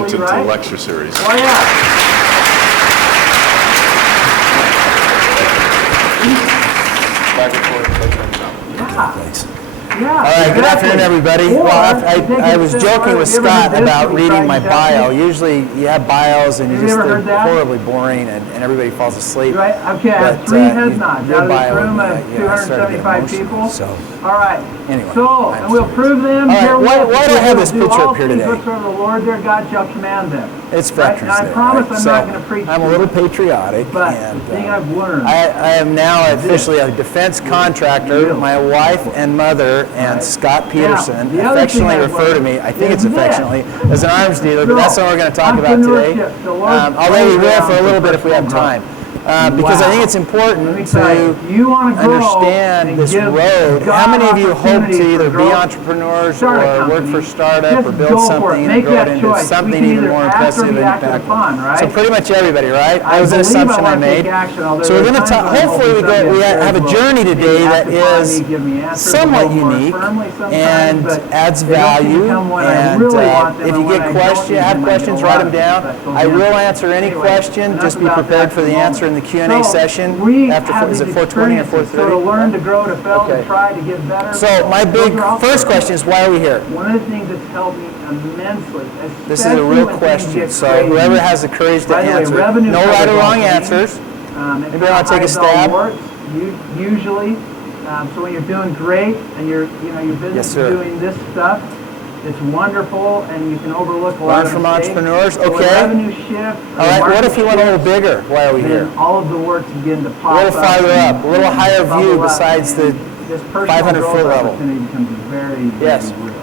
Linton to the lecture series. Oh, yeah. All right, good afternoon, everybody. Well, I was joking with Scott about reading my bio. Usually you have bios and they're horribly boring and everybody falls asleep. Right? Okay, I have 3 head nods out of this room of 275 people. So, all right. Anyway. So, and we'll prove them. All right, why do I have this picture up here today? Whatsoever the Lord their God shall command them. It's Veterans Day. I promise I'm not going to preach. I'm a little patriotic. But and, the thing I've learned. I am now officially a defense contractor. My wife and mother and Scott Peterson affectionately refer to me, I think it's affectionately, as an arms dealer, but that's what we're going to talk about today. Although we will for a little bit if we have time. Because I think it's important to understand this road. How many of you hope to either be entrepreneurs or work for a startup or build something and grow it into something even more impressive and impactful? So pretty much everybody, right? That was an assumption I made. So we're going to talk, hopefully we have a journey today that is somewhat unique and adds value. And if you have questions, write them down. I will answer any question. Just be prepared for the answer in the Q&A session after, is it 4:20 or 4:30? So to learn, to grow, to fail, to try, to get better. So my big first question is, why are we here? One of the things that's helped me immensely. This is a real question, so whoever has the courage to answer. No right or wrong answers. Anybody want to take a stab? Usually, so when you're doing great and your business is doing this stuff, it's wonderful, and you can overlook a lot of from entrepreneurs. Okay. Revenue shift. All right. What if you went a little bigger? Why are we here? All of the works begin to pop a little farther up, a little higher view besides the 500-foot level. Becomes very real.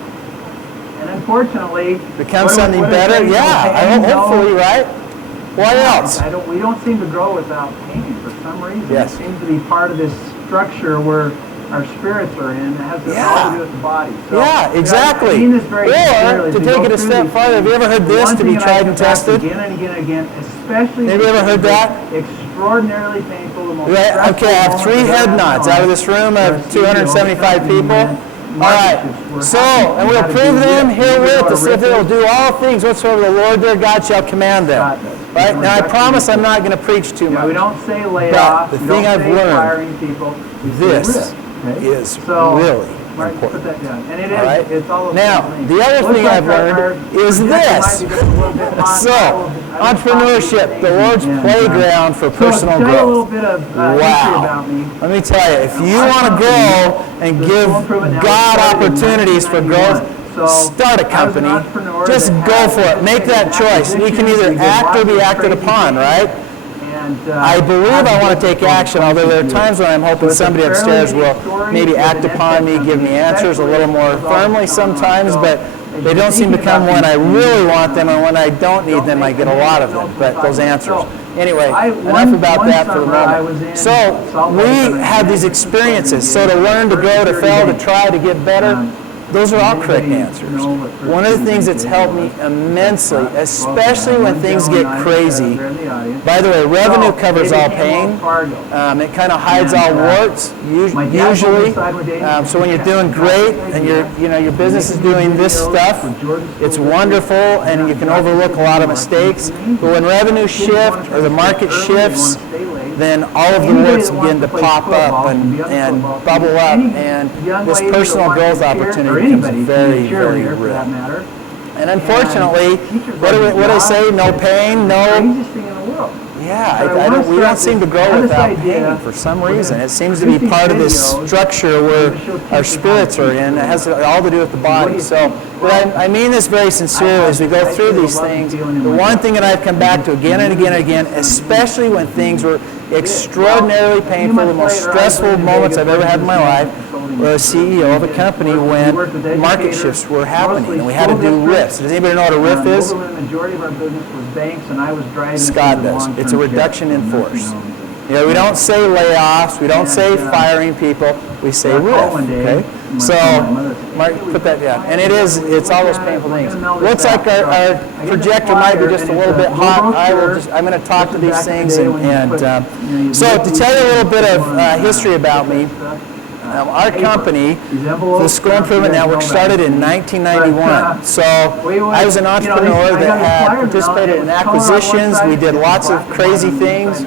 And unfortunately, become something better. Yeah. Hopefully, right? What else? We don't seem to grow without pain for some reason. Yes. It seems to be part of this structure where our spirits are in. It has all to do with the body. So, exactly. I mean this very or to take it a step farther, have you ever heard this to be tried and tested? Again and again and again, especially. Have you ever heard that? Extraordinarily painful. The most okay, I have 3 head nods out of this room of 275 people. All right, so, and we'll prove them herewith to see if they will do all things whatsoever the Lord their God shall command them. Right? Now, I promise I'm not going to preach too much. We don't say layoffs. But the thing I've learned, this is really important. Put that down. And it is. Right? It's all now, the other thing I've learned is this. So, entrepreneurship, the Lord's playground for personal growth. Wow. Let me tell you, if you want to grow and give God opportunities for growth, start a company. Just go for it. Make that choice. You can either act or be acted upon, right? I believe I want to take action, although there are times when I'm hoping somebody upstairs will maybe act upon me, give me answers a little more firmly sometimes, but they don't seem to come when I really want them, and when I don't need them, I get a lot of them, but those answers. Anyway, enough about that for the moment. So we have these experiences. So to learn, to grow, to fail, to try, to get better, those are all correct answers. One of the things that's helped me immensely, especially when things get crazy, by the way, revenue covers all pain. It kind of hides all warts, usually. So when you're doing great and your business is doing this stuff, it's wonderful and you can overlook a lot of mistakes. But when revenue shifts or the market shifts, then all of the warts begin to pop up and bubble up, and this personal growth opportunity becomes very, very real. And unfortunately, what do I say? No pain, no. Yeah, we don't seem to grow without pain for some reason. It seems to be part of this structure where our spirits are in. It has all to do with the body. So, but I mean this very sincerely as we go through these things. The one thing that I've come back to again and again and again, especially when things were extraordinarily painful, the most stressful moments I've ever had in my life, was CEO of a company when market shifts were happening and we had to do RIFs. Does anybody know what a RIF is? Scott does. It's a reduction in force. We don't say layoffs, we don't say firing people, we say RIF. Okay? So, Mark, put that down. And it's all those painful things. Looks like our projector might be just a little bit hot. I'm going to talk to these things. So to tell you a little bit of history about me, our company, the School Improvement Network, started in 1991. So I was an entrepreneur that had participated in acquisitions. We did lots of crazy things,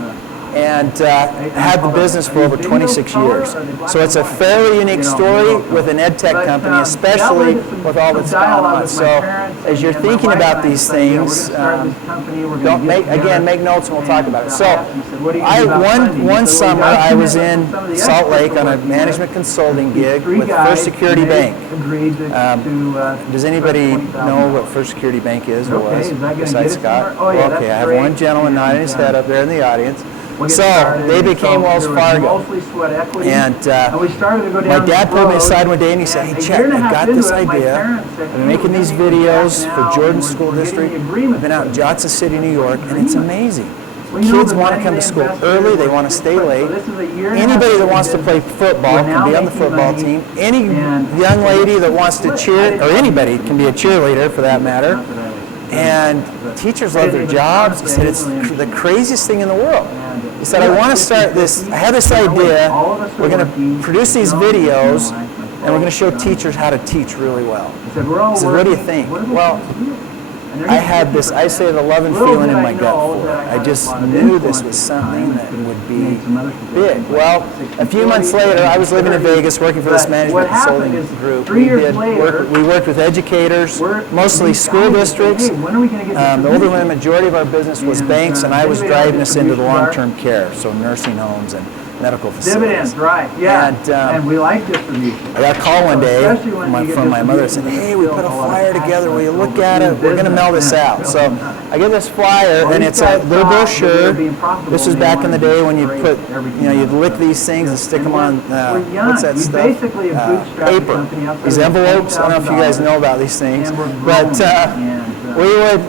and had the business for over 26 years. So it's a fairly unique story with an ed tech company, especially with all that's going on. So as you're thinking about these things, don't make notes and we'll talk about it. So one summer I was in Salt Lake on a management consulting gig with First Security Bank. Does anybody know what First Security Bank is or was, besides Scott? Well, okay, I have one gentleman nodding his head up there in the audience. So they became Wells Fargo, and my dad pulled me aside one day and he said, "Hey Chet, I've got this idea. I've been making these videos for Jordan School District. I've been out in Johnson City, New York, and it's amazing. Kids want to come to school early, they want to stay late. Anybody that wants to play football can be on the football team. Any young lady that wants to cheer, or anybody can be a cheerleader for that matter. And teachers love their jobs." He said, "It's the craziest thing in the world." He said, "I want to start this, I have this idea, we're going to produce these videos, and we're going to show teachers how to teach really well." He said, "What do you think?" Well, I had this, I say, the love and feeling in my gut for it. I just knew this was something that would be big. Well, a few months later, I was living in Vegas working for this management consulting group. We worked with educators, mostly school districts. The overwhelming majority of our business was banks, and I was driving us into the long-term care, so nursing homes and medical facilities. Dividends, right, yeah. And we like distribution. I got a call one day from my mother that said, "Hey, we put a flyer together. Will you look at it? We're going to mail this out." So I get this flyer, and it's a little brochure. This was back in the day when you put, you'd lick these things and stick them on, what's that stuff? Paper. These envelopes. I don't know if you guys know about these things, but we would,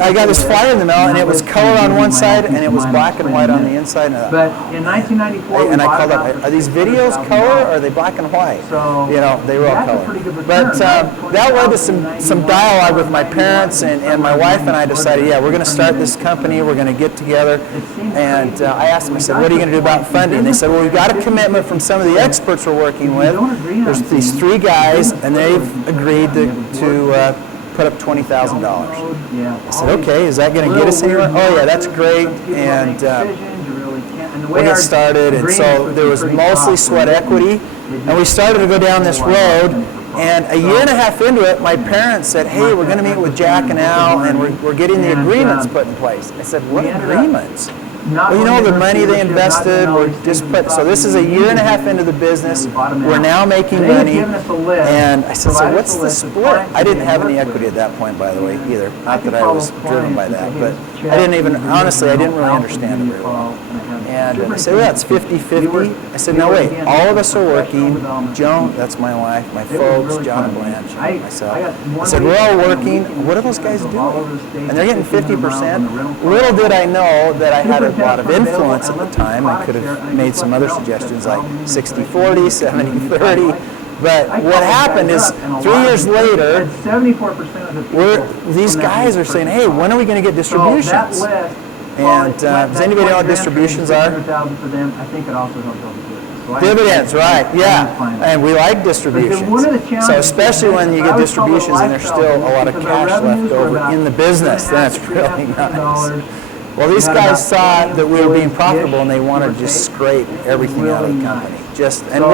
I got this flyer in the mail, and it was color on one side, and it was black and white on the inside. But in 1994, and I called up, "Are these videos color, or are they black and white?" They were all color. But that led to some dialogue with my parents, and my wife and I decided, we're going to start this company, we're going to get together. And I asked them, I said, "What are you going to do about funding?" They said, "Well, we've got a commitment from some of the experts we're working with. There's these 3 guys, and they've agreed to put up $20,000. I said, "Okay, is that going to get us anywhere?" "Oh yeah, that's great." And we got started, and so there was mostly sweat equity, and we started to go down this road. And a year and a half into it, my parents said, "Hey, we're going to meet with Jack and Al, and we're getting the agreements put in place." I said, "What agreements?" "Well, the money they invested, we're just put." So this is a year and a half into the business. We're now making money. And I said, "So what's the split?" I didn't have any equity at that point, by the way, either. Not that I was driven by that, but I didn't even, honestly, I didn't really understand it very well. And they said, "Well, it's 50-50. I said, "No, wait, all of us are working. Joan," that's my wife, my folks, John and Blanche, and myself. I said, "We're all working. What are those guys doing?" And they're getting 50%. Little did I know that I had a lot of influence at the time. I could have made some other suggestions like 60-40, 70-30. But what happened is 3 years later, these guys are saying, "Hey, when are we going to get distributions?" And does anybody know what distributions are? Dividends, right, yeah. And we like distributions. So especially when you get distributions and there's still a lot of cash left over in the business, then it's really nice. Well, these guys saw that we were being profitable, and they wanted to just scrape everything out of the company. And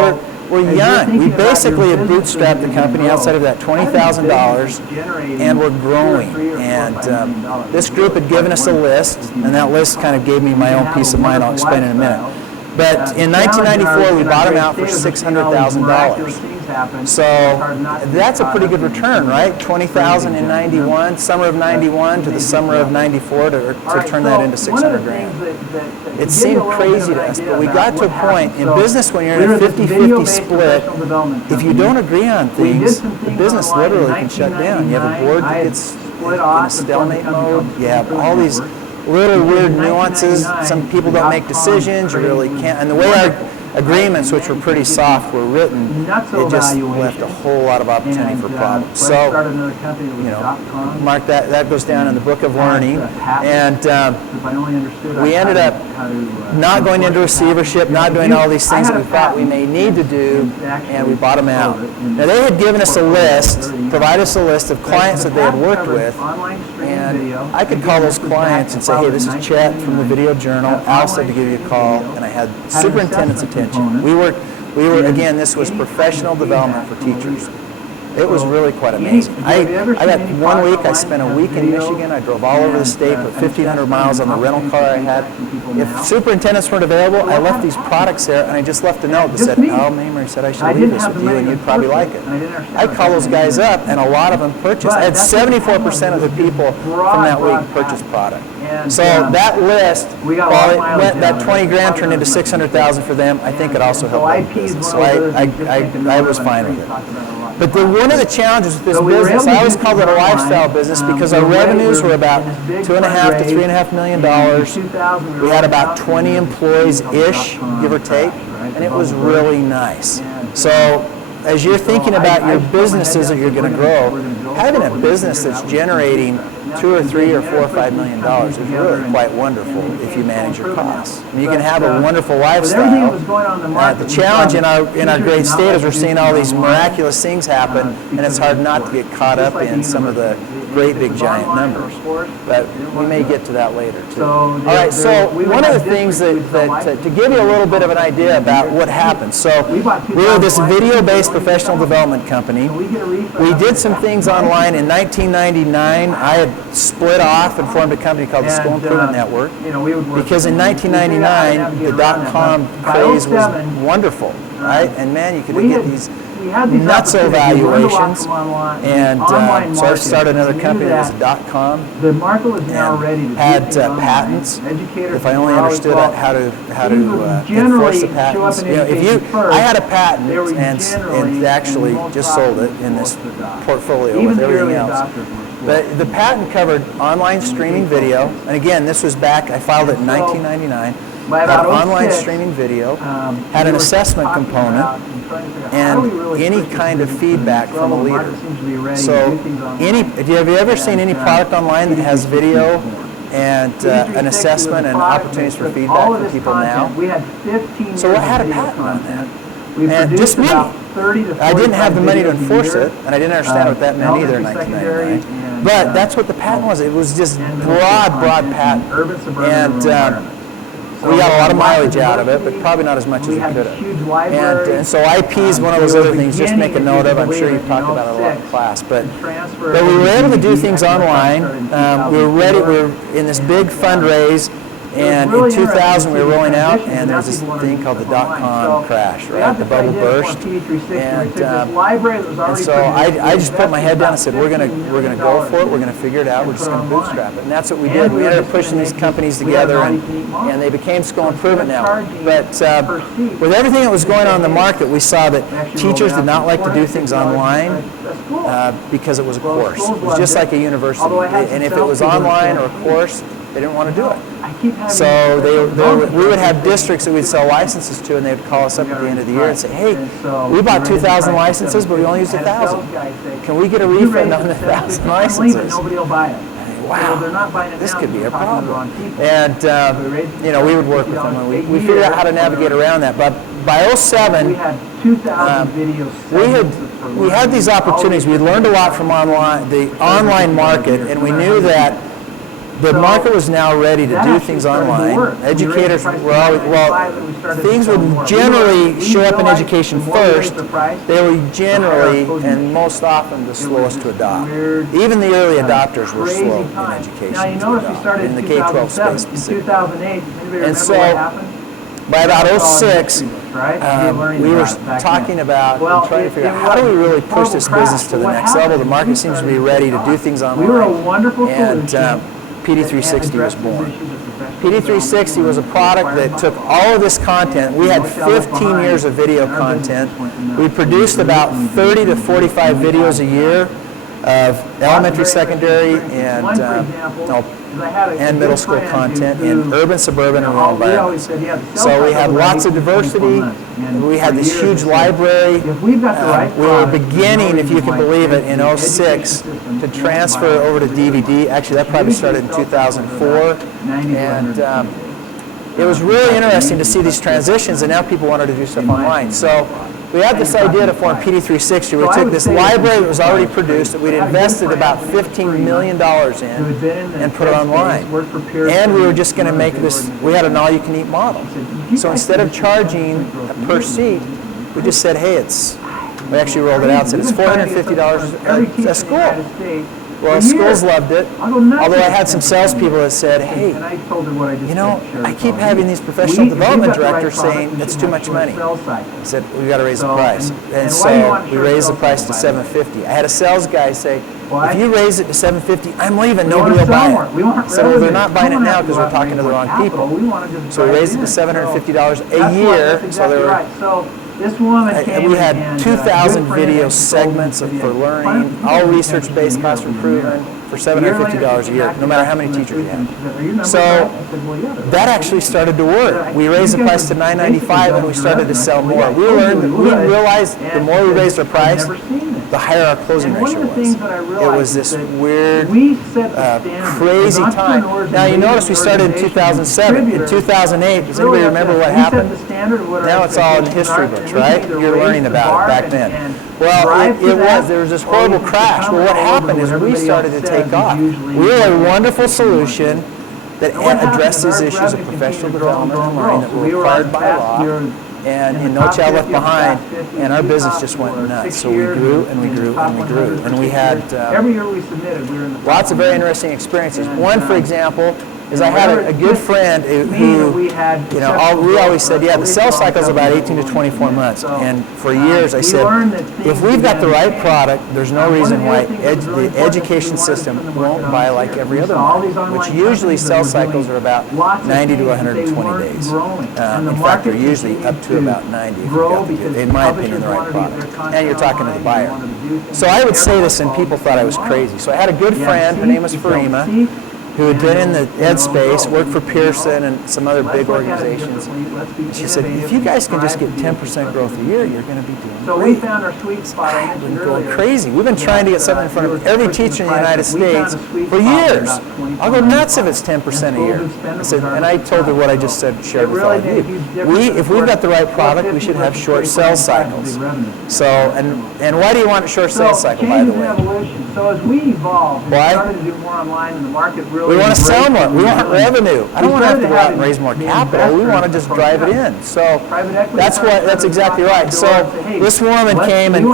we're young. We basically have bootstrapped the company outside of that $20,000, and we're growing. And this group had given us a list, and that list kind of gave me my own peace of mind. I'll explain in a minute. But in 1994, we bought them out for $600,000. So that's a pretty good return, right? $20,000 in 91, summer of 91 to the summer of 94 to turn that into $600,000. It seemed crazy to us, but we got to a point in business when you're in a 50-50 split, if you don't agree on things, the business literally can shut down. You have a board that gets in a stalemate mode. You have all these little weird nuances. Some people don't make decisions. You really can't. And the way agreements, which were pretty soft, were written, it just left a whole lot of opportunity for problems. So, Mark, that goes down in the book of learning. And we ended up not going into receivership, not doing all these things that we thought we may need to do, and we bought them out. Now, they had given us a list, provided us a list of clients that they had worked with, and I could call those clients and say, hey, this is Chet from the Video Journal. Al said to give you a call, and I had superintendent's attention. We were again, this was professional development for teachers. It was really quite amazing. I got 1 week, I spent a week in Michigan. I drove all over the state, put 1,500 miles on the rental car I had. If superintendents weren't available, I left these products there, and I just left a note that said, Al Mamery said I should leave this with you, and you'd probably like it. I'd call those guys up, and a lot of them purchased. I had 74% of the people from that week purchase product. So that list, that 20 grand turned into 600,000 for them. I think it also helped my business. So I was fine with it. But one of the challenges with this business, I always called it a lifestyle business because our revenues were about $2.5 to $3.5 million. We had about 20 employees-ish, give or take, and it was really nice. So as you're thinking about your businesses that you're going to grow, having a business that's generating $2 or $3 or $4 or $5 million is really quite wonderful if you manage your costs. And you can have a wonderful lifestyle. The challenge in our great state is we're seeing all these miraculous things happen, and it's hard not to get caught up in some of the great big giant numbers. But we may get to that later too. All right, so one of the things that to give you a little bit of an idea about what happened. So we were this video-based professional development company. We did some things online in 1999. I had split off and formed a company called the School Improvement Network because in 1999 the .com craze was wonderful, right? And man, you could get these nutso valuations, and so I started another company that was .com and had patents. If I only understood how to enforce the patents, I had a patent and actually just sold it in this portfolio with everything else. But the patent covered online streaming video, and again, this was back, I filed it in 1999, had online streaming video, had an assessment component, and any kind of feedback from a leader. So have you ever seen any product online that has video and an assessment and opportunities for feedback from people now? So I had a patent on that. And just me. I didn't have the money to enforce it, and I didn't understand what that meant either in 1999. But that's what the patent was. It was just broad patent. And we got a lot of mileage out of it, but probably not as much as we could have. And so IP is one of those other things just make a note of. I'm sure you've talked about it a lot in class. But we were able to do things online. We were ready. We were in this big fundraise. And in 2000, we were rolling out, and there was this thing called the .com crash, right? The bubble burst, and so I just put my head down and said, we're gonna go for it. We're gonna figure it out. We're just gonna bootstrap it, and that's what we did. We ended up pushing these companies together, and they became School Improvement Network. But with everything that was going on in the market, we saw that teachers did not like to do things online because it was a course. It was just like a university, and if it was online or a course, they didn't want to do it. So we would have districts that we'd sell licenses to, and they would call us up at the end of the year and say, hey, we bought 2,000 licenses, but we only used 1,000. Can we get a refund on the 1,000 licenses? Wow, this could be a problem. And, we would work with them, and we figured out how to navigate around that. But by 2007, we had these opportunities. We learned a lot from the online market, and we knew that the market was now ready to do things online. Educators were always, things would generally show up in education first. They were generally and most often the slowest to adopt. Even the early adopters were slow in education to adopt, in the K-12 space specifically. And so by about 2006, we were talking about and trying to figure out how do we really push this business to the next level. The market seems to be ready to do things online. And PD360 was born. PD360 was a product that took all of this content. We had 15 years of video content. We produced about 30 to 45 videos a year. of elementary, secondary, and middle school content in urban, suburban, and rural environments. So we have lots of diversity. We had this huge library. We were beginning, if you can believe it, in 06 to transfer over to DVD. Actually, that probably started in 2004. And it was really interesting to see these transitions, and now people wanted to do stuff online. So we had this idea to form PD360. We took this library that was already produced that we'd invested about $15 million in and put it online. And we were just going to make this, we had an all-you-can-eat model. So instead of charging per seat, we just said, hey, we actually rolled it out and said it's $450 a school. Well, schools loved it, although I had some salespeople that said, hey, you know, I keep having these professional development directors saying it's too much money. I said, we've got to raise the price. And so we raised the price to $750. I had a sales guy say, if you raise it to $750, I'm leaving, nobody will buy it. So well, they're not buying it now because we're talking to the wrong people. So we raised it to $750 a year, so they were... This woman came we had 2,000 video segments for learning, all research-based, classroom proven, for $750 a year, no matter how many teachers you have. So that actually started to work. We raised the price to $9.95 and we started to sell more. We realized the more we raised our price, the higher our closing ratio was. It was this weird, crazy time. Now you notice we started in 2007. In 2008, does anybody remember what happened? Now it's all in history books, right? You're learning about it back then. Well, there was this horrible crash. Well, what happened is we started to take off. We were a wonderful solution that addressed these issues of professional development and learning that were required by law. And No Child Left Behind, and our business just went nuts. So we grew and we grew and we grew. And we had lots of very interesting experiences. One, for example, is I had a good friend who, we always said, the sales cycle is about 18 to 24 months. And for years I said, if we've got the right product, there's no reason why the education system won't buy like every other market, which usually sales cycles are about 90 to 120 days. In fact, they're usually up to about 90 if you've got in my opinion, the right product. And you're talking to the buyer. So I would say this and people thought I was crazy. So I had a good friend, her name was Farima, who had been in the ed space, worked for Pearson and some other big organizations. And she said, if you guys can just get 10% growth a year, you're going to be doing great. So we found our sweet spot. I've been going crazy. We've been trying to get something in front of every teacher in the United States for years. I'll go nuts if it's 10% a year. I said, and I told her what I just said, shared with all of you. If we've got the right product, we should have short sales cycles. So, and why do you want a short sales cycle, by the way? So as we evolved, we started to do more online and the market really... We want to sell more. We want revenue. I don't want to have to go out and raise more capital. We want to just drive it in. So that's exactly right. So this woman came and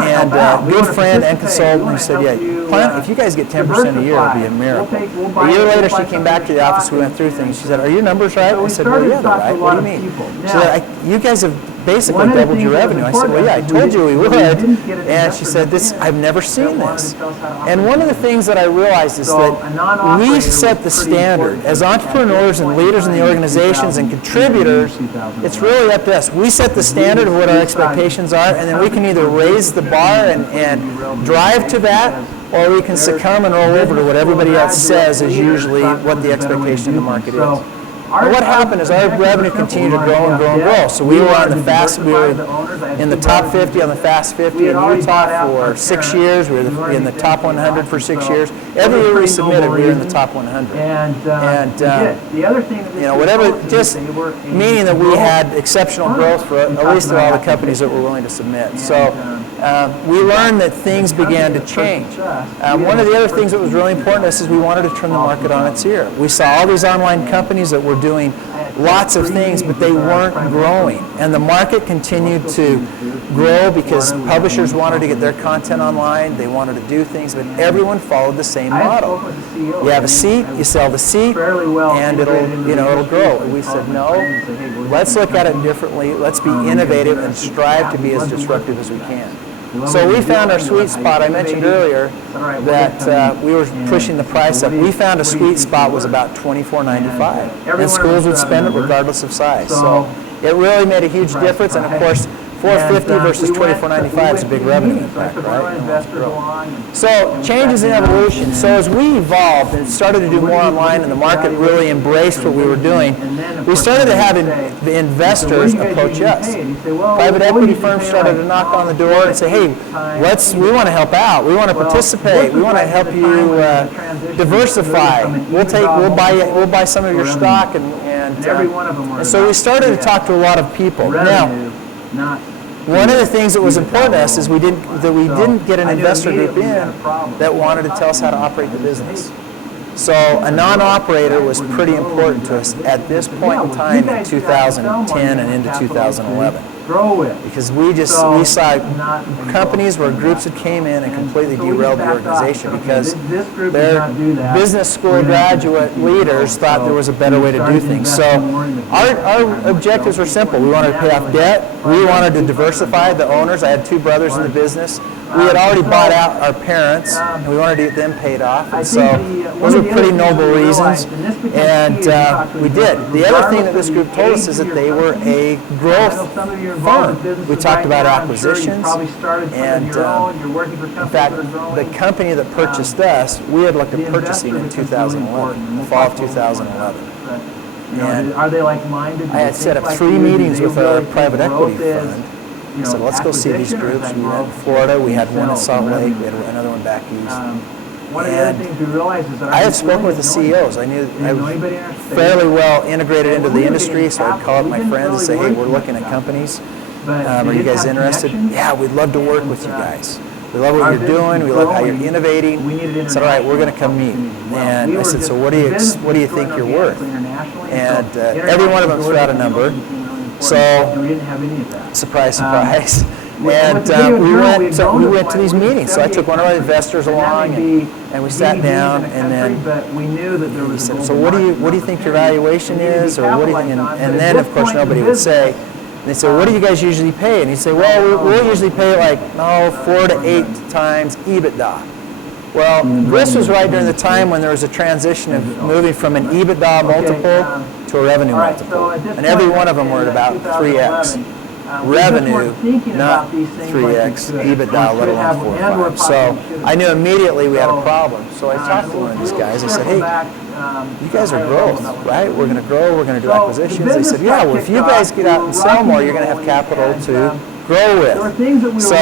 good friend and consultant, and said, if you guys get 10% a year, it'll be a miracle. A year later, she came back to the office. We went through things. She said, are your numbers right? I said, well, yeah, they're right. What do you mean? She said, you guys have basically doubled your revenue. I said, well, yeah, I told you we would. And she said, I've never seen this. And one of the things that I realized is that we set the standard. As entrepreneurs and leaders in the organizations and contributors, it's really up to us. We set the standard of what our expectations are, and then we can either raise the bar and drive to that, or we can succumb and roll over to what everybody else says is usually what the expectation of the market is. But what happened is our revenue continued to grow and grow and grow. So we were in the top 50 on the Fast 50 in Utah for 6 years. We were in the top 100 for 6 years. Every year we submitted, we were in the top 100. Just meaning that we had exceptional growth for at least all the companies that were willing to submit. So we learned that things began to change. One of the other things that was really important to us is we wanted to turn the market on its ear. We saw all these online companies that were doing lots of things, but they weren't growing. And the market continued to grow because publishers wanted to get their content online. They wanted to do things, but everyone followed the same model. You have a seat, you sell the seat, and it'll grow. And we said, no, let's look at it differently. Let's be innovative and strive to be as disruptive as we can. So we found our sweet spot. I mentioned earlier that we were pushing the price up. We found a sweet spot was about $24.95, and schools would spend it regardless of size. So it really made a huge difference. And of course, $450 versus $24.95 is a big revenue impact, right? So changes in evolution. So as we evolved and started to do more online and the market really embraced what we were doing, we started to have the investors approach us. Private equity firms started to knock on the door and say, hey, we want to help out. We want to participate. We want to help you diversify. We'll buy some of your stock and so we started to talk to a lot of people. Now, one of the things that was important to us is we didn't get an investor group in that wanted to tell us how to operate the business. So a non-operator was pretty important to us at this point in time in 2010 and into 2011. Because we saw companies where groups that came in and completely derailed the organization because their business school graduate leaders thought there was a better way to do things. So our objectives were simple. We wanted to pay off debt. We wanted to diversify the owners. I had two brothers in the business. We had already bought out our parents, and we wanted to get them paid off. And so those were pretty noble reasons, and we did. The other thing that this group told us is that they were a growth firm. We talked about acquisitions, and in fact, the company that purchased us, we had looked at purchasing in 2011, the fall of 2011. And are they like-minded? I had set up 3 meetings with our private equity fund. I said, let's go see these groups. We went to Florida. We had one in Salt Lake. We had another one back east. One of the other things we realized is that I had spoken with the CEOs. I knew I was fairly well integrated into the industry, so I'd call up my friends and say, hey, we're looking at companies. Are you guys interested? Yeah, we'd love to work with you guys. We love what you're doing. We love how you're innovating. I said, all right, we're going to come meet. And I said, so what do you think you're worth? And every one of them threw out a number. So, surprise, surprise. And we went to these meetings. So I took one of our investors along, and we sat down, and then he said, so what do you think your valuation is, or what do you think? And then, of course, nobody would say. And they said, what do you guys usually pay? And he'd say, well, we'll usually pay like 4 to 8 times EBITDA. Well, this was right during the time when there was a transition of moving from an EBITDA multiple to a revenue multiple. And every one of them were at about 3x. Revenue, not 3x EBITDA, let alone 4 or 5. So I knew immediately we had a problem. So I talked to one of these guys. I said, hey, you guys are growth, right? We're going to grow. We're going to do acquisitions. They said, yeah, well, if you guys get out and sell more, you're going to have capital to grow with. So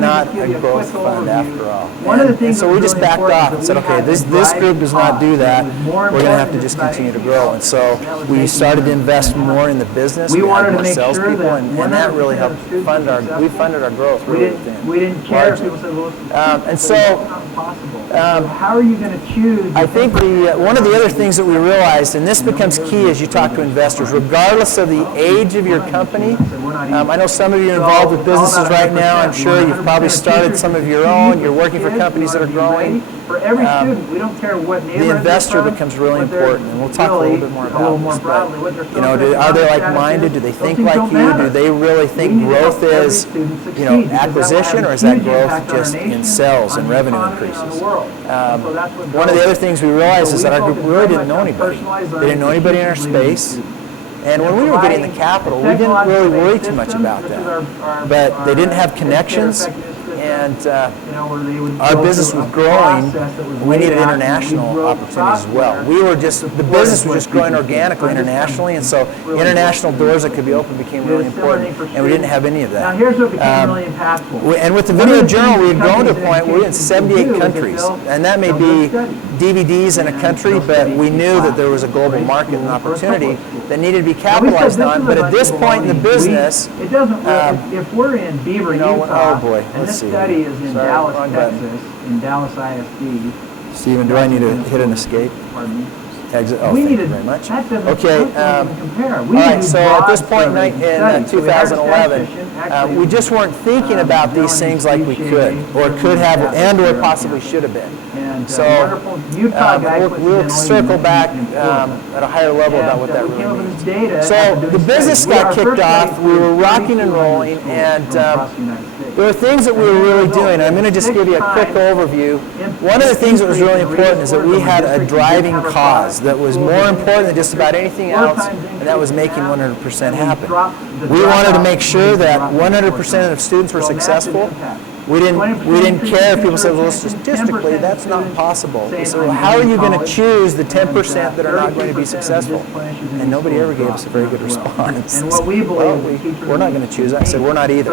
not a growth fund after all. And so we just backed off and said, okay, this group does not do that. We're going to have to just continue to grow. And so we started to invest more in the business. We had more salespeople, and that really helped fund we funded our growth really within. We didn't care if people said, well, and so how are you going to choose? I think one of the other things that we realized, and this becomes key as you talk to investors, regardless of the age of your company. I know some of you are involved with businesses right now. I'm sure you've probably started some of your own. You're working for companies that are growing. For every student, we don't care what neighborhood the investor becomes really important, and we'll talk a little bit more about this. But, are they like-minded? Do they think like you? Do they really think growth is, acquisition, or is that growth just in sales and revenue increases? One of the other things we realized is that our group really didn't know anybody. They didn't know anybody in our space. And when we were getting the capital, we didn't really worry too much about that. But they didn't have connections, and our business was growing. We needed international opportunities as well. The business was just growing organically internationally, and so international doors that could be opened became really important, and we didn't have any of that. Now here's what became really impactful. And with the Video Journal, we had grown to a point where we were in 78 countries, and that may be DVDs in a country, but we knew that there was a global market and opportunity that needed to be capitalized on. But at this point in the business, it doesn't. If we're in Beaver, Utah, oh boy, and this study is in Dallas, Texas, in Dallas ISD. Stephen, do I need to hit an escape? Pardon me. Exit. Oh, thank you very much. Okay. Compare. All right. So at this point in 2011, we just weren't thinking about these things like we could, or could have, or possibly should have been. So we'll circle back at a higher level about what that really means. So the business got kicked off. We were rocking and rolling, and there were things that we were really doing. I'm going to just give you a quick overview. One of the things that was really important is that we had a driving cause that was more important than just about anything else, and that was making 100% happen. We wanted to make sure that 100% of students were successful. We didn't care if people said, well, statistically, that's not possible. So how are you going to choose the 10% that are not going to be successful? And nobody ever gave us a very good response. Well, we're not going to choose that. I said, we're not either.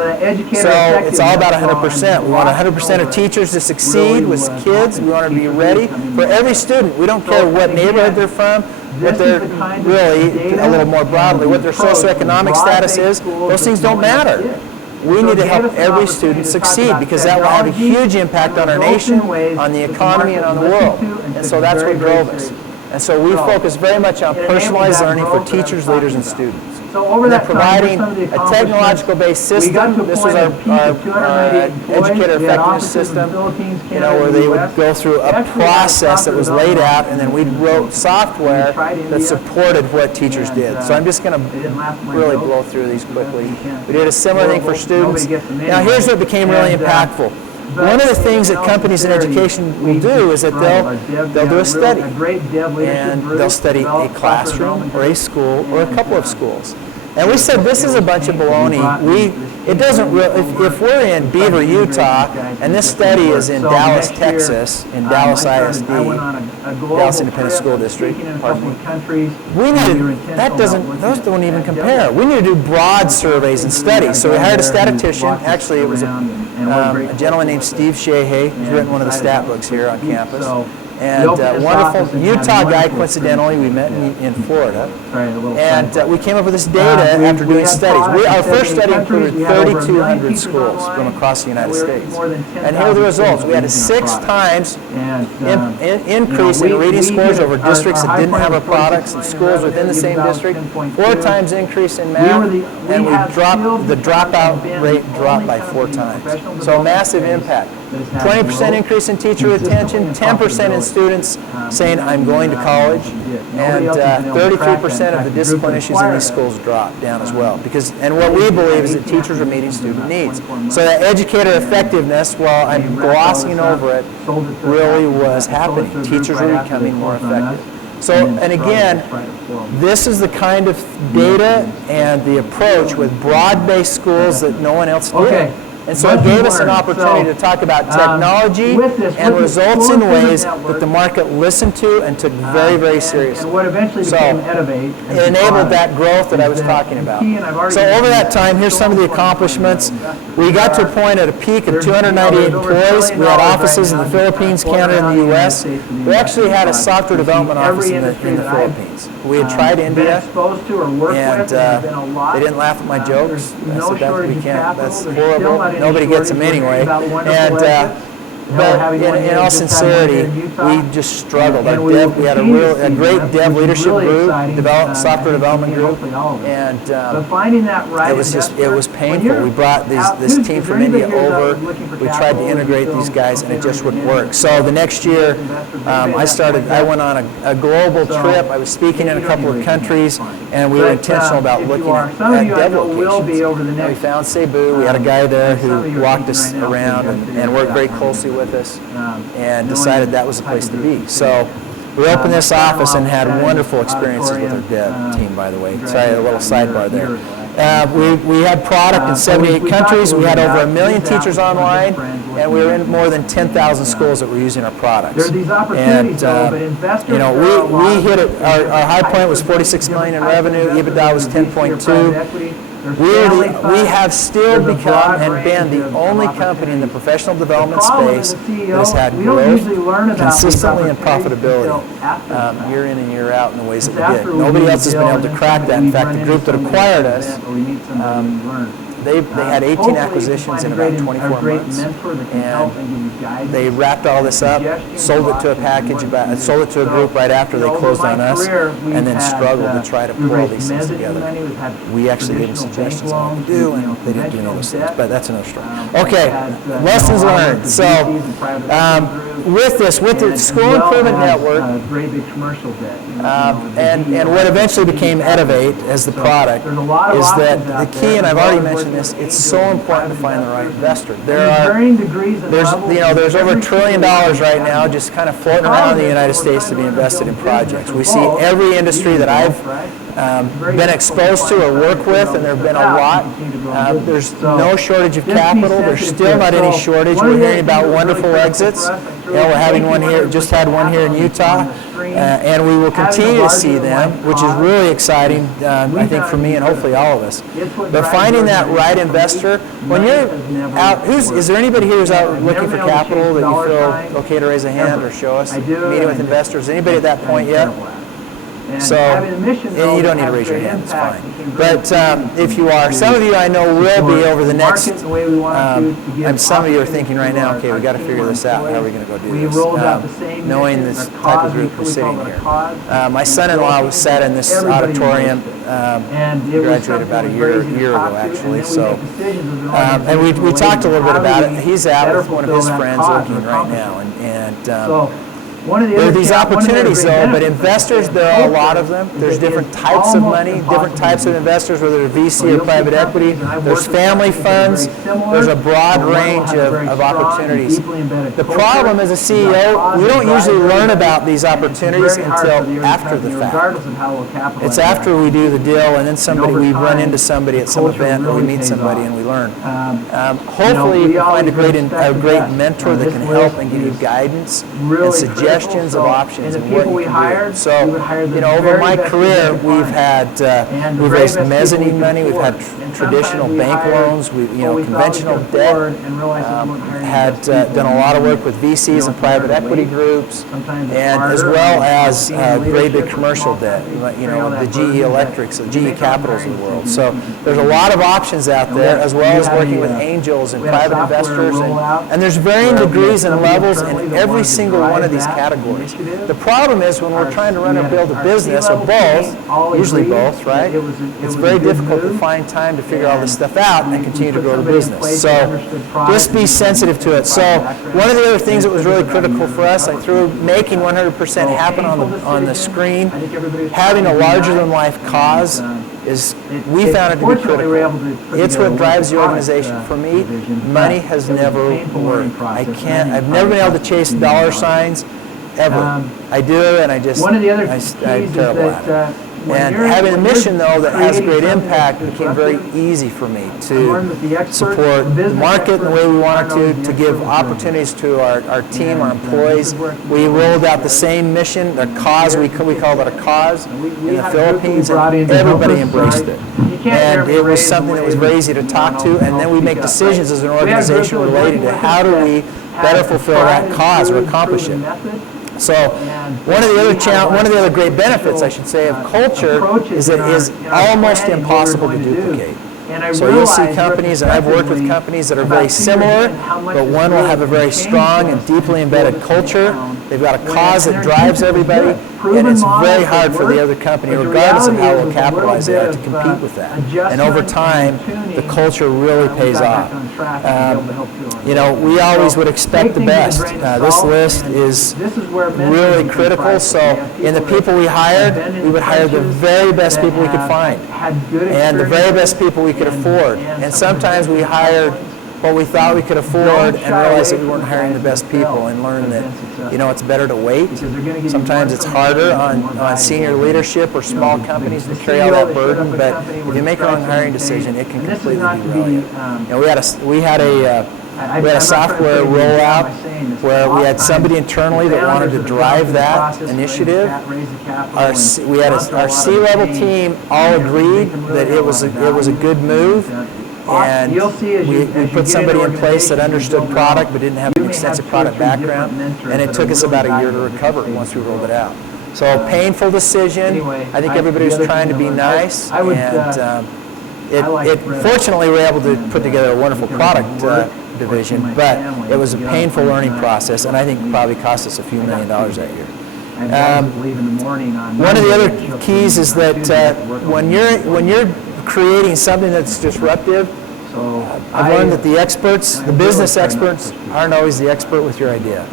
So it's all about 100%. We want 100% of teachers to succeed with kids. We want to be ready for every student. We don't care what neighborhood they're from, what they're really, a little more broadly, what their socioeconomic status is. Those things don't matter. We need to help every student succeed because that will have a huge impact on our nation, on the economy, and on the world. And so that's what drove us. And so we focus very much on personalized learning for teachers, leaders, and students. And then providing a technological-based system. This was our educator effectiveness system, where they would go through a process that was laid out, and then we wrote software that supported what teachers did. So I'm just going to really blow through these quickly. We did a similar thing for students. Now here's what became really impactful. One of the things that companies in education will do is that they'll do a study, and they'll study a classroom or a school or a couple of schools. And we said this is a bunch of baloney. It doesn't really, if we're in Beaver, Utah, and this study is in Dallas, Texas, in Dallas ISD, Dallas Independent School District, those don't even compare. We need to do broad surveys and studies. So we hired a statistician. Actually, it was a gentleman named Steve Sheahay, who's written one of the stat books here on campus. And wonderful Utah guy, coincidentally, we met in Florida. And we came up with this data after doing studies. Our first study included 3,200 schools from across the United States. And here are the results. We had a 6 times increase in reading scores over districts that didn't have our products, and schools within the same district, 4 times increase in math, and the dropout rate dropped by 4 times. So massive impact. 20% increase in teacher retention, 10% in students saying, I'm going to college, and 33% of the discipline issues in these schools dropped down as well. And what we believe is that teachers are meeting student needs. So that educator effectiveness, while I'm glossing over it, really was happening. Teachers are becoming more effective. So, and again, this is the kind of data and the approach with broad-based schools that no one else did. And so it gave us an opportunity to talk about technology and results in ways that the market listened to and took very, very seriously. So it enabled that growth that I was talking about. So over that time, here's some of the accomplishments. We got to a point at a peak of 298 employees. We had offices in the Philippines, Canada, and the U.S. We actually had a software development office in the Philippines. We had tried India, and they didn't laugh at my jokes. I said, that's horrible. Nobody gets them anyway. And but in all sincerity, we just struggled. We had a great dev leadership group, software development group, and it was painful. We brought this team from India over. We tried to integrate these guys, and it just wouldn't work. So the next year, I went on a global trip. I was speaking in a couple of countries, and we were intentional about looking at dev locations. We found Cebu. We had a guy there who walked us around and worked very closely with us, and decided that was the place to be. So we opened this office and had wonderful experiences with our dev team, by the way. Sorry, a little sidebar there. We had product in 78 countries. We had over 1 million teachers online, and we were in more than 10,000 schools that were using our products. And we hit it. Our high point was 46 million in revenue. EBITDA was 10.2. We have still become and been the only company in the professional development space that has had growth consistently and profitability year in and year out in the ways that we did. Nobody else has been able to crack that. In fact, the group that acquired us, they had 18 acquisitions in about 24 months, and they wrapped all this up, sold it to a sold it to a group right after they closed on us, and then struggled to try to pull all these things together. We actually gave them suggestions on what to do, and they didn't do any of those things, but that's another story. Okay, lessons learned. So with the School Improvement Network, and what eventually became Edivate as the product, is that the key, and I've already mentioned this, it's so important to find the right investor. There's over $1 trillion right now just kind of floating around the United States to be invested in projects. We see every industry that I've been exposed to or work with, and there have been a lot. There's no shortage of capital. There's still not any shortage. We're hearing about wonderful exits. We're having one here, just had one here in Utah, and we will continue to see them, which is really exciting, I think, for me and hopefully all of us. But finding that right investor, when you're out, is there anybody here who's out looking for capital that you feel okay to raise a hand or show us? Meeting with investors, anybody at that point yet? So, and you don't need to raise your hand, it's fine. But if you are, some of you I know will be over the next, and some of you are thinking right now, okay, we got to figure this out. How are we going to go do this? Knowing this type of group we're sitting here. My son-in-law was sat in this auditorium. He graduated about a year ago, actually. So, and we talked a little bit about it. He's out with one of his friends looking right now, and there are these opportunities, though, but investors, there are a lot of them. There's different types of money, different types of investors, whether they're VC or private equity. There's family funds. There's a broad range of opportunities. The problem as a CEO, we don't usually learn about these opportunities until after the fact. It's after we do the deal, and then we run into somebody at some event, or we meet somebody and we learn. Hopefully, you find a great mentor that can help and give you guidance and suggestions of options and what you can do. So, over my career, we've raised mezzanine money, we've had traditional bank loans, conventional debt, had done a lot of work with VCs and private equity groups, and as well as great big commercial debt, the GE Electrics, the GE Capitals of the world. So there's a lot of options out there, as well as working with angels and private investors, and there's varying degrees and levels in every single one of these categories. The problem is when we're trying to run or build a business, or both, usually both, right? It's very difficult to find time to figure all this stuff out and continue to grow the business. So just be sensitive to it. So one of the other things that was really critical for us, like through making 100% happen on the screen, having a larger-than-life cause, we found it to be critical. It's what drives the organization. For me, money has never worked. I've never been able to chase dollar signs, ever. I do, and I'm terrible at it. And having a mission, though, that has great impact became very easy for me to support the market in the way we wanted to give opportunities to our team, our employees. We rolled out the same mission, the cause, we called it a cause, in the Philippines, and everybody embraced it. And it was something that was very easy to talk to, and then we make decisions as an organization related to how do we better fulfill that cause or accomplish it. So one of the other great benefits, I should say, of culture is that it is almost impossible to duplicate. So you'll see companies, and I've worked with companies that are very similar, but one will have a very strong and deeply embedded culture. They've got a cause that drives everybody, and it's very hard for the other company, regardless of how well capitalized they are, to compete with that. And over time, the culture really pays off. We always would expect the best. This list is really critical. So in the people we hired, we would hire the very best people we could find, and the very best people we could afford. And sometimes we hired what we thought we could afford and realized that we weren't hiring the best people, and learned that it's better to wait. Sometimes it's harder on senior leadership or small companies to carry all that burden, but if you make a wrong hiring decision, it can completely derail you. We had a software rollout where we had somebody internally that wanted to drive that initiative. Our C-level team all agreed that it was a good move, and we put somebody in place that understood product but didn't have an extensive product background, and it took us about a year to recover once we rolled it out. So painful decision. I think everybody was trying to be nice, and fortunately we were able to put together a wonderful product division, but it was a painful learning process, and I think probably cost us a few $1 million that year. One of the other keys is that when you're creating something that's disruptive, I've learned that the business experts aren't always the expert with your idea.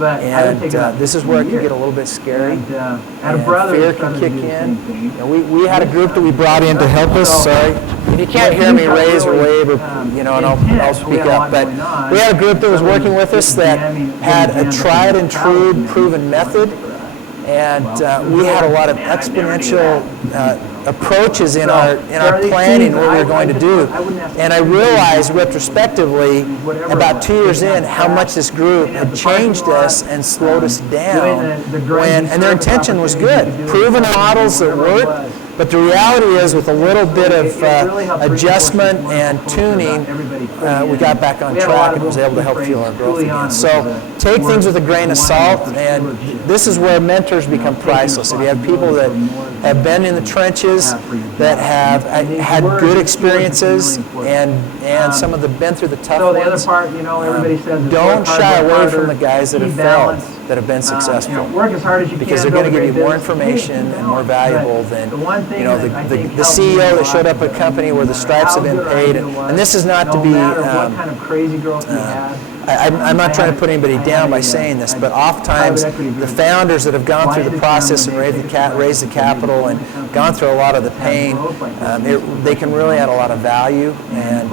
And this is where it can get a little bit scary, and fear can kick in. We had a group that we brought in to help us. Sorry, if you can't hear me, raise or wave, or and I'll speak up. But we had a group that was working with us that had a tried and true, proven method, And we had a lot of exponential approaches in our planning what we were going to do. And I realized retrospectively, about 2 years in, how much this group had changed us and slowed us down. And their intention was good. Proven models that work. But the reality is, with a little bit of adjustment and tuning, we got back on track and was able to help fuel our growth again. So take things with a grain of salt, and this is where mentors become priceless. If you have people that have been in the trenches, that have had good experiences, and some of them been through the tough ones, the other part, everybody says don't shy away from the guys that have failed, that have been successful, work as hard as you because they're going to give you more information and more valuable than the CEO that showed up at a company where the stripes have been paid. And this is not to be, what kind of crazy growth we had. I'm not trying to put anybody down by saying this, but oftentimes the founders that have gone through the process and raised the capital and gone through a lot of the pain, they can really add a lot of value. And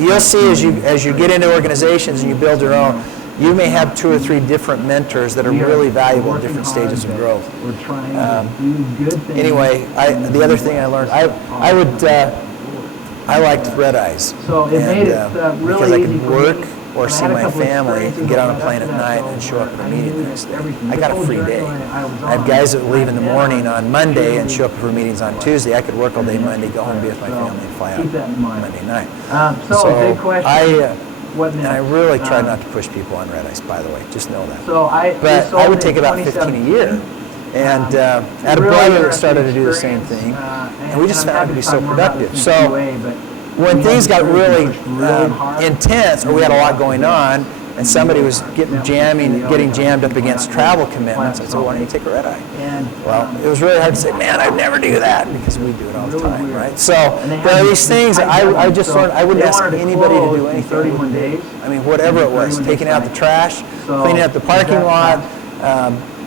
you'll see as you get into organizations and you build your own, you may have 2 or 3 different mentors that are really valuable at different stages of growth. Anyway, the other thing I learned, I liked red eyes. So it made it really because I easy could for work me. or see my family and get on a plane at night and show up at a meeting the next day. I got a free day. I have guys that leave in the morning on Monday and show up for meetings on Tuesday. I could work all day Monday, go home, be with my family, and fly out Monday night. Big question. And I really try not to push people on red eyes, by the way. Just know that. But I would take about 15 a year. And I had a brother that started to do the same thing. And we just found it to be so productive. So when things got really intense, or we had a lot going on, and somebody was getting jammed up against travel commitments, I said, why don't you take a red eye? Well, it was really hard to say, man, I'd never do that, because we do it all the time, right? So there are these things that I just learned. I wouldn't ask anybody to do anything. I mean, whatever it was, taking out the trash, cleaning up the parking lot,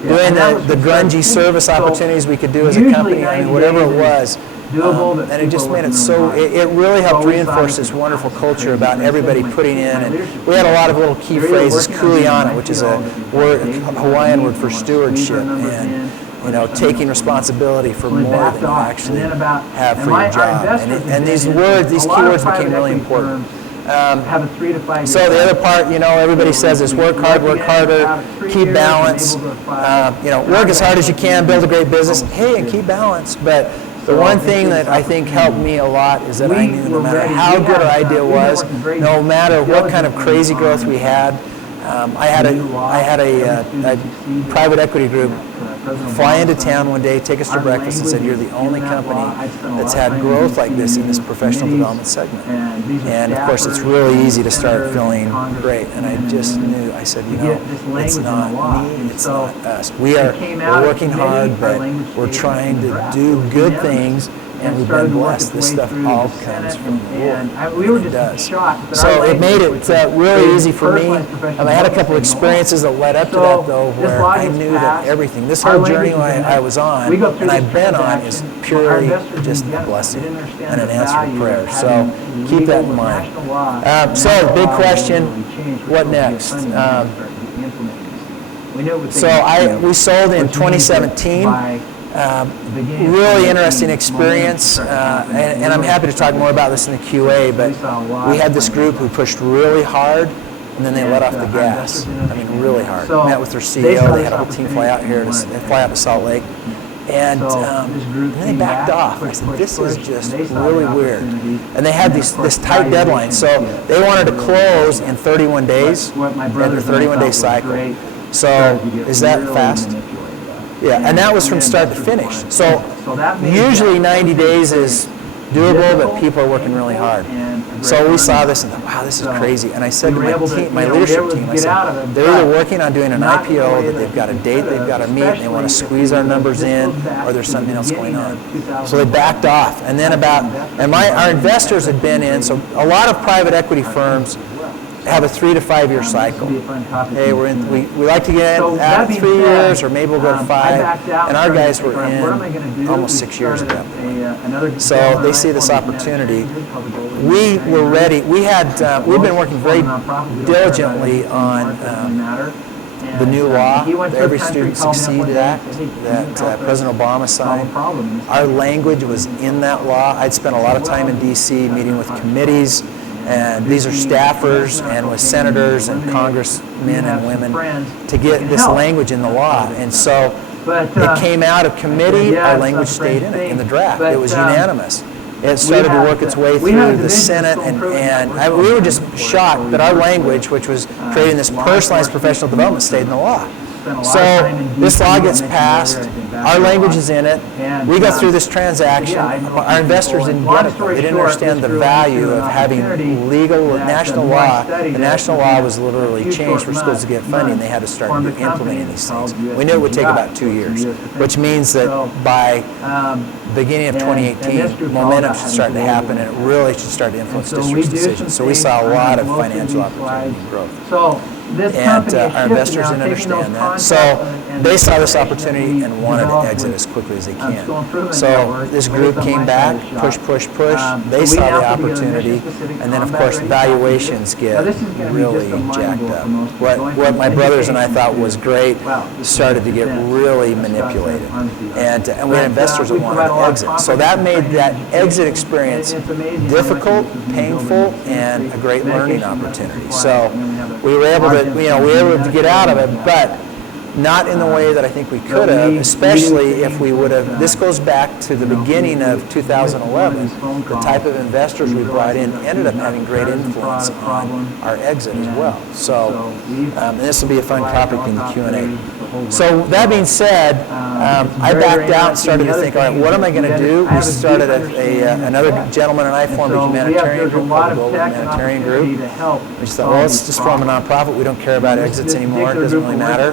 doing the grungy service opportunities we could do as a company, I mean, whatever it was. And it just made it so, it really helped reinforce this wonderful culture about everybody putting in. And we had a lot of little key phrases, kuleana, which is a Hawaiian word for stewardship, and taking responsibility for more than you actually have for your job. And these keywords became really important. So the other part, everybody says is work hard, work harder, keep balance. Work as hard as you can, build a great business. Hey, and keep balance. But the one thing that I think helped me a lot is that I knew no matter how good our idea was, no matter what kind of crazy growth we had, I had a private equity group fly into town one day, take us to breakfast, and said, you're the only company that's had growth like this in this professional development segment. And of course, it's really easy to start feeling great. And I just knew, I said, it's not me, it's not us. We're working hard, but we're trying to do good things. And we've been blessed. This stuff all comes from the Lord. It does. So it made it really easy for me. I had a couple experiences that led up to that, though, where I knew that everything, this whole journey I was on, and I've been on, is purely just a blessing and an answer to prayer. So keep that in mind. So big question, what next? We sold in 2017. Really interesting experience, and I'm happy to talk more about this in the QA, but we had this group who pushed really hard, and then they let off the gas. I mean, really hard. Met with their CEO, they had a whole team fly out here, fly out to Salt Lake, and then they backed off. I said, this is just really weird. And they had this tight deadline, so they wanted to close in 31 days, at their 31-day cycle. So is that fast? Yeah, and that was from start to finish. So usually 90 days is doable, but people are working really hard. So we saw this and thought, wow, this is crazy. And I said to my leadership team, I said, they're either working on doing an IPO, that they've got a date they've got to meet, and they want to squeeze our numbers in, or there's something else going on. So they backed off. And then our investors had been in, so a lot of private equity firms have a 3 to 5 year cycle. Hey, we like to get in at 3 years, or maybe we'll go to 5. And our guys were in almost 6 years at that point. So they see this opportunity. We were ready. We've been working very diligently on the new law that every student succeeded at, that President Obama signed. Our language was in that law. I'd spent a lot of time in D.C. meeting with committees, and these are staffers, and with senators and congressmen and women to get this language in the law. And so it came out of committee, our language stayed in the draft. It was unanimous. It started to work its way through the Senate, and we were just shocked that our language, which was creating this personalized professional development, stayed in the law. So this law gets passed, our language is in it, we go through this transaction, our investors didn't get it. They didn't understand the value of having legal national law. The national law was literally changed for schools to get funding. They had to start implementing these things. We knew it would take about 2 years, which means that by beginning of 2018, momentum should start to happen, and it really should start to influence districts' decisions. So we saw a lot of financial opportunity and growth. And our investors didn't understand that. So they saw this opportunity and wanted to exit as quickly as they can. So this group came back, push. They saw the opportunity, and then of course valuations get really jacked up. What my brothers and I thought was great started to get really manipulated. And we had investors that wanted to exit. So that made that exit experience difficult, painful, and a great learning opportunity. So we were able to get out of it, but not in the way that I think we could have, especially if we would have. This goes back to the beginning of 2011. The type of investors we brought in ended up having great influence on our exit as well. So and this will be a fun topic in the Q&A. So that being said, I backed out and started to think, all right, what am I going to do? We started another gentleman and I formed a humanitarian group called the Global Humanitarian Group. We thought, well, let's just form a nonprofit. We don't care about exits anymore. It doesn't really matter.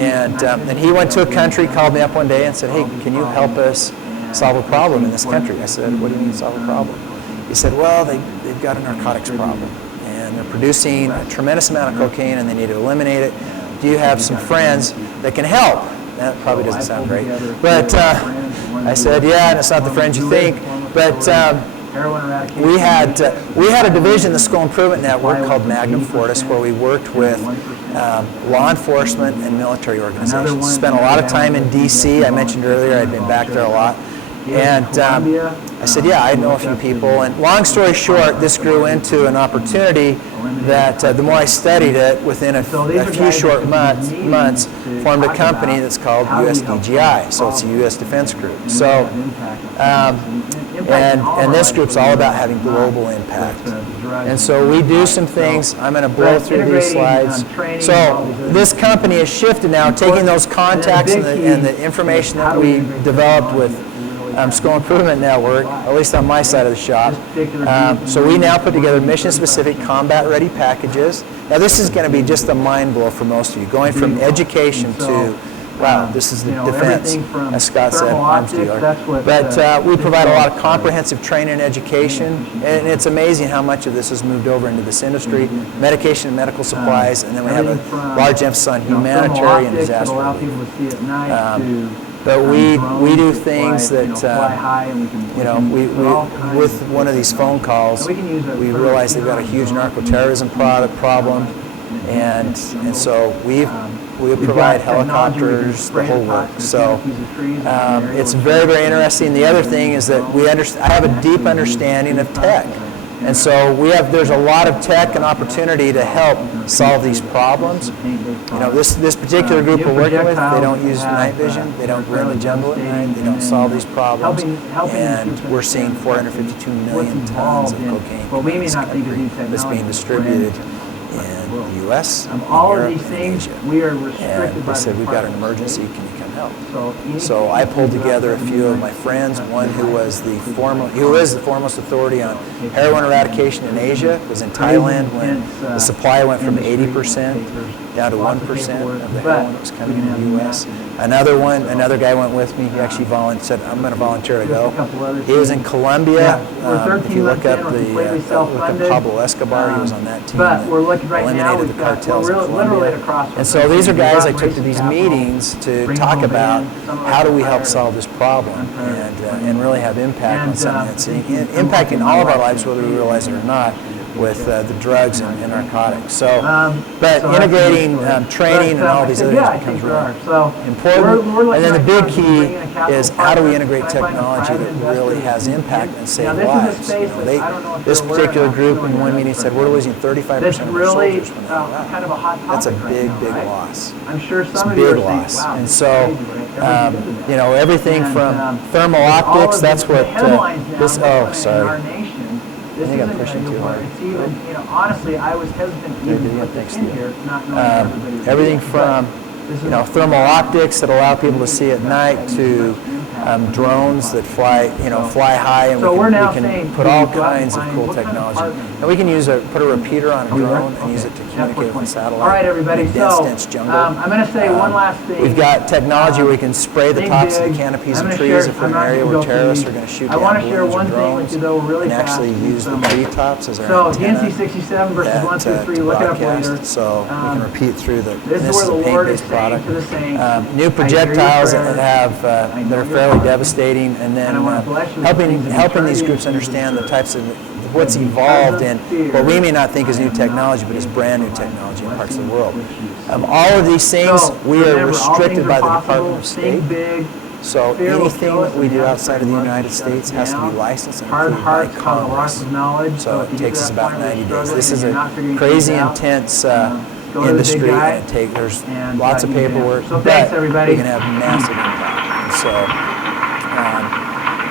And he went to a country, called me up one day and said, hey, can you help us solve a problem in this country? I said, what do you mean solve a problem? He said, well, they've got a narcotics problem, and they're producing a tremendous amount of cocaine, and they need to eliminate it. Do you have some friends that can help? That probably doesn't sound great. But I said, yeah, and it's not the friends you think. But we had a division in the School Improvement Network called Magnum Fortis, where we worked with law enforcement and military organizations. Spent a lot of time in D.C. I mentioned earlier I'd been back there a lot. And I said, yeah, I know a few people. And long story short, this grew into an opportunity that the more I studied it, within a few short months, formed a company that's called USDGI. So it's a U.S. Defense Group. So, and this group's all about having global impact. And so we do some things. I'm going to blow through these slides. So this company has shifted now, taking those contacts and the information that we developed with School Improvement Network, at least on my side of the shop. So we now put together mission-specific, combat-ready packages. Now this is going to be just a mind blow for most of you, going from education to, wow, this is the defense, as Scott said, arms dealer. But we provide a lot of comprehensive training and education, and it's amazing how much of this has moved over into this industry, medication and medical supplies, and then we have a large emphasis on humanitarian disaster relief. But we do things that, with one of these phone calls, we realize they've got a huge narco-terrorism problem, and so we provide helicopters, the whole work. So it's very, very interesting. The other thing is that I have a deep understanding of tech. And so there's a lot of tech and opportunity to help solve these problems. This particular group we're working with, they don't use night vision, they don't run the jungle at night, they don't solve these problems, and we're seeing 452 million tons of cocaine in this country that's being distributed in the U.S., in Europe, and Asia. And they said, we've got an emergency, can you come help? So I pulled together a few of my friends, one who is the foremost authority on heroin eradication in Asia, was in Thailand when the supply went from 80% down to 1% of the heroin that was coming into the U.S. Another guy went with me. He actually said, I'm going to volunteer to go. He was in Colombia. If you look up Pablo Escobar, he was on that team that eliminated the cartels in Colombia. And so these are guys I took to these meetings to talk about how do we help solve this problem and really have impact on something that's impacting all of our lives, whether we realize it or not. the drugs and narcotics. So, but integrating training and all these other things becomes really important. And then the big key is how do we integrate technology that really has impact and save lives? This particular group in one meeting said we're losing 35% of our soldiers when they go out. That's a big loss. I'm sure it's a big loss. And so, everything from thermal optics, that's what this, oh, sorry. I think I'm pushing too hard. It's even, honestly, I was hesitant to even put this in here, not knowing everything from, thermal optics that allow people to see at night to drones that fly high, and so we can put all kinds of cool technology. And we can put a repeater on a drone and use it to communicate with a satellite. All right, everybody. So dense jungle. I'm going to say one last thing. We've got technology where we can spray the tops of the canopies of trees if we're in an area where terrorists are going to shoot down balloons or drones, and actually use the tree tops as our antenna. So DNC 67 verses 1 through 3. Look it up later. So we can repeat through the. This is a paint-based product. New projectiles that have they're fairly devastating, and then helping these groups understand the types of what's evolved in what we may not think is new technology, but is brand new technology in parts of the world. All of these things we are restricted by the Department of State. So anything that we do outside of the United States has to be licensed and approved by Congress. So it takes us about 90 days. This is a crazy intense industry, and there's lots of paperwork, but we can have massive impact. And so,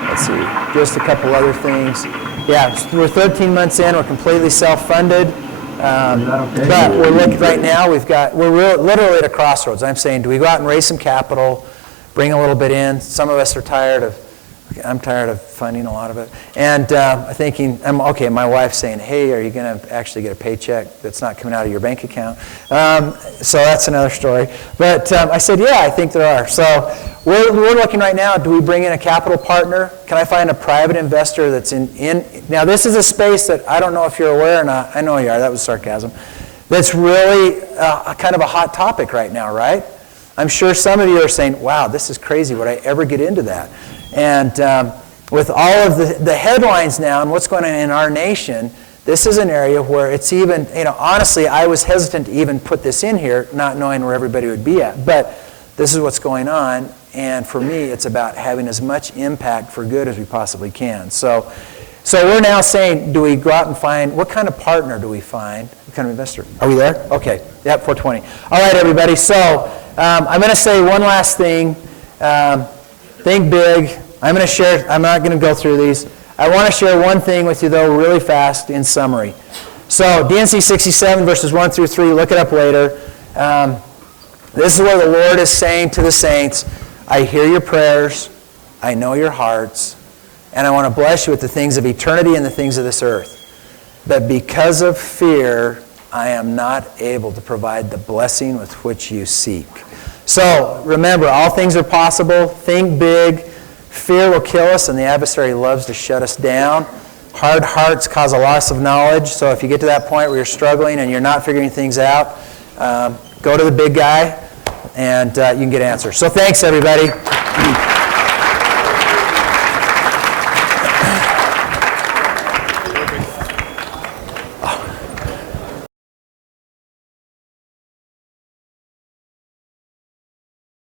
let's see, just a couple other things. Yeah, we're 13 months in, we're completely self-funded, but we're looking right now, we're literally at a crossroads. I'm saying, do we go out and raise some capital, bring a little bit in? Some of us are I'm tired of funding a lot of it. And thinking, my wife's saying, hey, are you going to actually get a paycheck that's not coming out of your bank account? So that's another story. But I said, yeah, I think there are. So we're looking right now, do we bring in a capital partner? Can I find a private investor that's in? Now, this is a space that I don't know if you're aware or not. I know you are. That was sarcasm. That's really kind of a hot topic right now, right? I'm sure some of you are saying, wow, this is crazy. Would I ever get into that? And with all of the headlines now and what's going on in our nation, this is an area where it's even, honestly, I was hesitant to even put this in here, not knowing where everybody would be at. But this is what's going on, and for me, it's about having as much impact for good as we possibly can. So we're now saying, do we go out and find, what kind of partner do we find? What kind of investor? Are we there? Okay, yep, 420. All right, everybody, so I'm going to say one last thing. Think big. I'm going to share, I'm not going to go through these. I want to share one thing with you, though, really fast in summary. So DNC 67, verses 1 through 3, look it up later. This is where the Lord is saying to the saints, I hear your prayers, I know your hearts, and I want to bless you with the things of eternity and the things of this earth. But because of fear, I am not able to provide the blessing with which you seek. So remember, all things are possible. Think big. Fear will kill us, and the adversary loves to shut us down. Hard hearts cause a loss of knowledge. So if you get to that point where you're struggling and you're not figuring things out, go to the big guy, and you can get answers. So thanks, everybody.